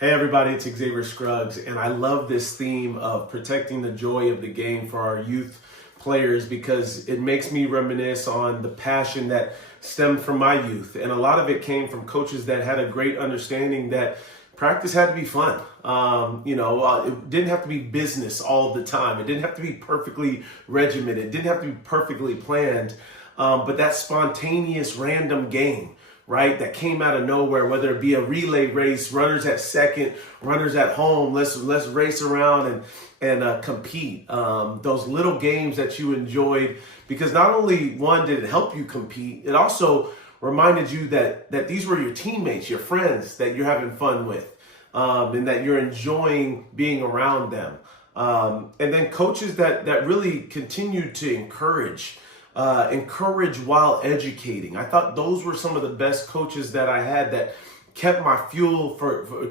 Hey everybody, it's Xavier Scruggs, and I love this theme of protecting the joy of the game for our youth players because it makes me reminisce on the passion that stemmed from my youth. And a lot of it came from coaches that had a great understanding that practice had to be fun. It didn't have to be business all the time. It didn't have to be perfectly regimented. It didn't have to be perfectly planned. But that spontaneous random game, right, that came out of nowhere, whether it be a relay race, runners at second, runners at home, let's race around and compete. Those little games that you enjoyed, because not only one did it help you compete, it also reminded you that these were your teammates, your friends that you're having fun with, and that you're enjoying being around them. And then coaches that really continued to encourage while educating. I thought those were some of the best coaches that I had that kept my fuel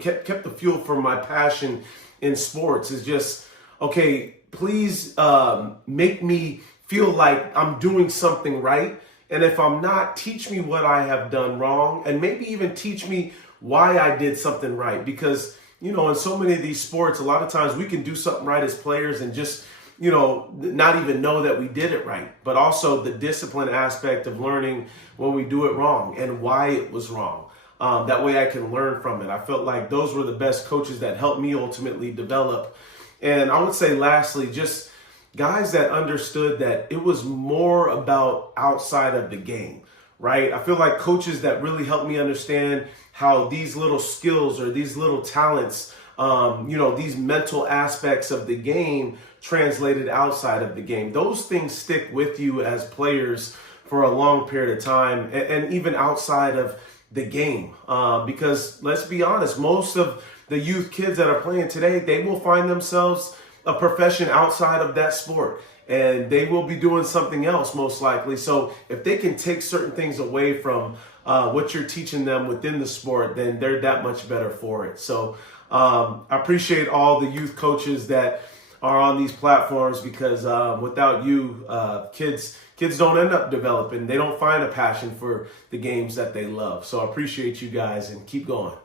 kept the fuel for my passion in sports. Is just, okay, please make me feel like I'm doing something right. And if I'm not, teach me what I have done wrong, and maybe even teach me why I did something right. Because, in so many of these sports, a lot of times we can do something right as players and just not even know that we did it right, but also the discipline aspect of learning when we do it wrong and why it was wrong. That way I can learn from it. I felt like those were the best coaches that helped me ultimately develop. And I would say lastly, just guys that understood that it was more about outside of the game, right? I feel like coaches that really helped me understand how these little skills or these little talents, these mental aspects of the game translated outside of the game. Those things stick with you as players for a long period of time, and even outside of the game. Because let's be honest, most of the youth kids that are playing today, they will find themselves a profession outside of that sport, and they will be doing something else most likely. So if they can take certain things away from what you're teaching them within the sport, then they're that much better for it. So I appreciate all the youth coaches that are on these platforms, because without you, kids don't end up developing. They don't find a passion for the games that they love. So I appreciate you guys, and keep going.